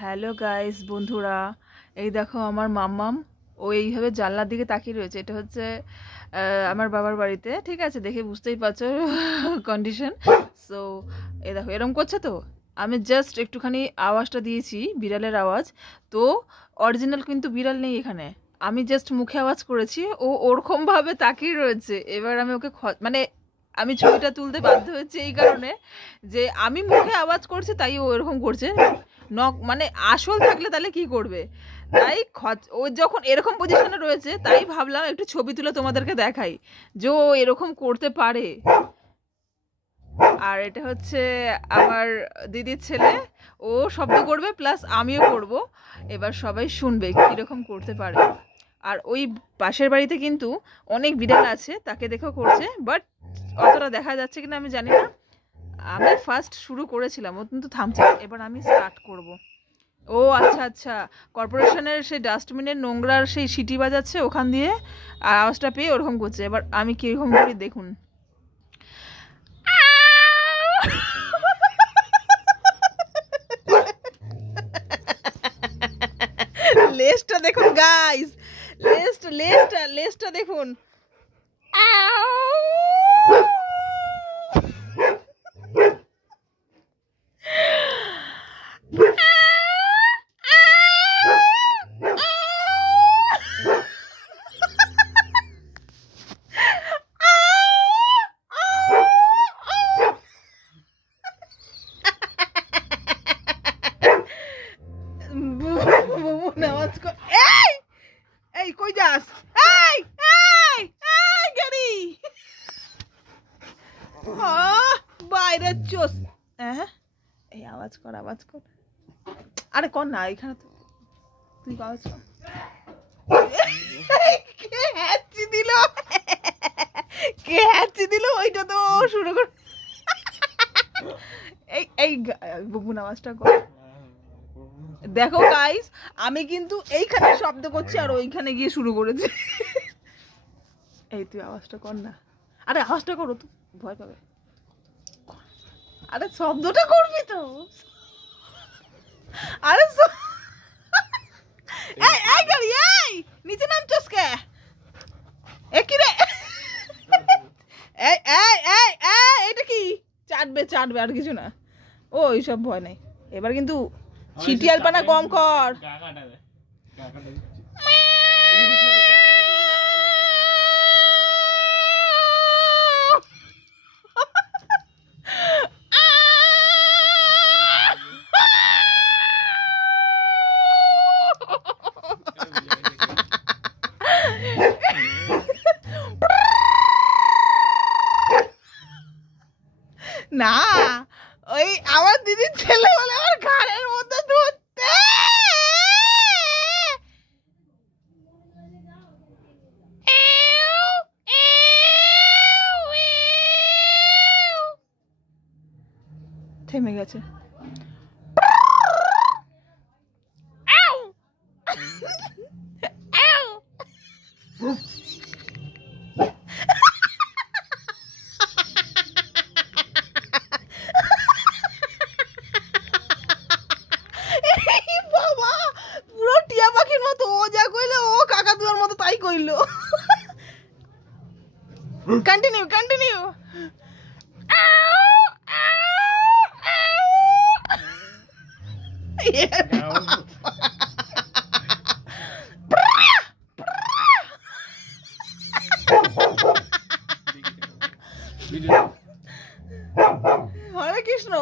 Hello guys বন্ধুরা, এই দেখো আমার মাম্মাম ও এইভাবে জানলার দিকে তাকিয়ে রয়েছে। এটা হচ্ছে আমার বাবার বাড়িতে, ঠিক আছে, দেখে বুঝতেই পারছো কন্ডিশন। সো এই দেখো এরম করছে। তো আমি জাস্ট একটুখানি আওয়াজটা দিয়েছি, বিড়ালের আওয়াজ। তো অরিজিনাল কিন্তু বিড়াল নেই এখানে, আমি জাস্ট মুখে আওয়াজ করেছি, ও ওরকমভাবে তাকিয়ে রয়েছে। এবার আমি ওকে মানে আমি ছবিটা তুলতে বাধ্য হয়েছি এই কারণে যে আমি মুখে আওয়াজ করছি তাই ও এরকম করছে। মানে আসল থাকলে তাহলে কি করবে, তাই ও যখন এরকম পজিশনে রয়েছে তাই ভাবলাম একটু ছবি তুলে তোমাদেরকে দেখাই যে ও এরকম করতে পারে। আর এটা হচ্ছে আমার দিদির ছেলে, ও শব্দ করবে প্লাস আমিও করব, এবার সবাই শুনবে কিরকম করতে পারে। আর ওই পাশের বাড়িতে কিন্তু অনেক বিড়াল আছে, তাকে দেখেও করছে, বাট অতটা দেখা যাচ্ছে কিনা আমি জানি না। আমি ফার্স্ট শুরু করেছিলাম, ও কিন্তু থামছে, এবার আমি স্টার্ট করব। ও আচ্ছা আচ্ছা, কর্পোরেশনের সেই ডাস্টবিনের নোংরার সেই সিটি বাজাচ্ছে, ওখান দিয়ে আওয়াজটা পেয়ে ওরকম করছে। এবার আমি কীরকম করি দেখুন। লেজটা দেখুন গাইস, লেজটা দেখুন। এই কই যাস? এই এই এই গাড়ি বাইরে চোস। হ্যাঁ এই আওয়াজ কর। আরে কর না, এখানে তো তুই আওয়াজ কর। কে হ্যাচি দিল ওইটা তো শুরু কর। এই বুবুন আওয়াজটা কর। দেখো গাইস, আমি কিন্তু এইখানে শব্দ করছি আর ওইখানে গিয়ে শুরু করেছি। এই তুই আওয়াজটা কর না। আরে আওয়াজটা করো, তো ভয় পাবে। আরে শব্দটা করবি তো। আরে এই গাড়ি, এই নিচে নামছস কে? এ কি রে? এই এই এই এই এটা কি? চাটবে আর কিছু না। ও এইসব ভয় নাই। এবার কিন্তু ছিটিয়ালপানা কম কর। না, ওই আমার দিদির ছেলে বলে আমার ঘাড়ের মধ্যে ধরতে। থেমে গেছে। Continue. হরে কৃষ্ণ।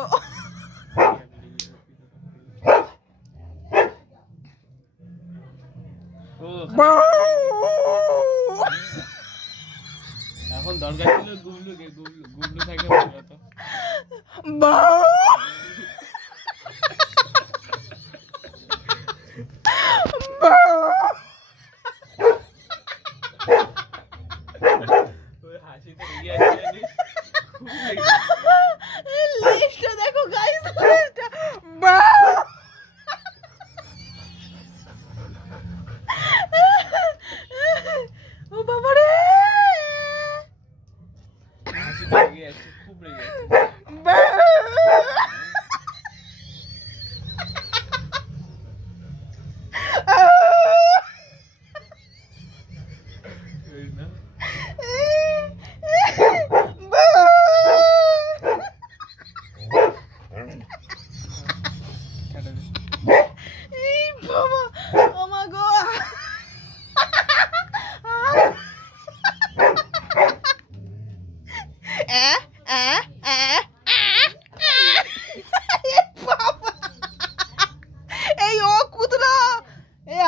এখন দরকার ছিল গুবলু থাকে ভালো হতো। হাসিতে লেজটা দেখো গাইস, ও বাবা রে, খুব রেগে আছে।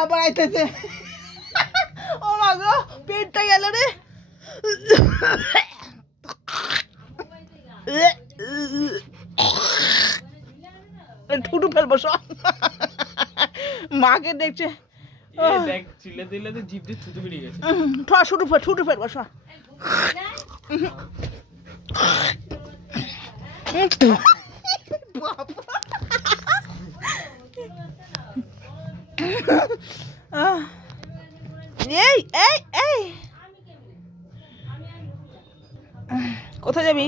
আবার আইতেছে ও মা গো পেটটা গেল রে ঠুটু ফেলবো সব মাকে দেখছে দেখ চিল্লে দিলে তো জিভ দিয়ে থুতু বেরিয়ে গেছে ঠুটু ফেলবো সব এই এই এই কোথায় যাবি?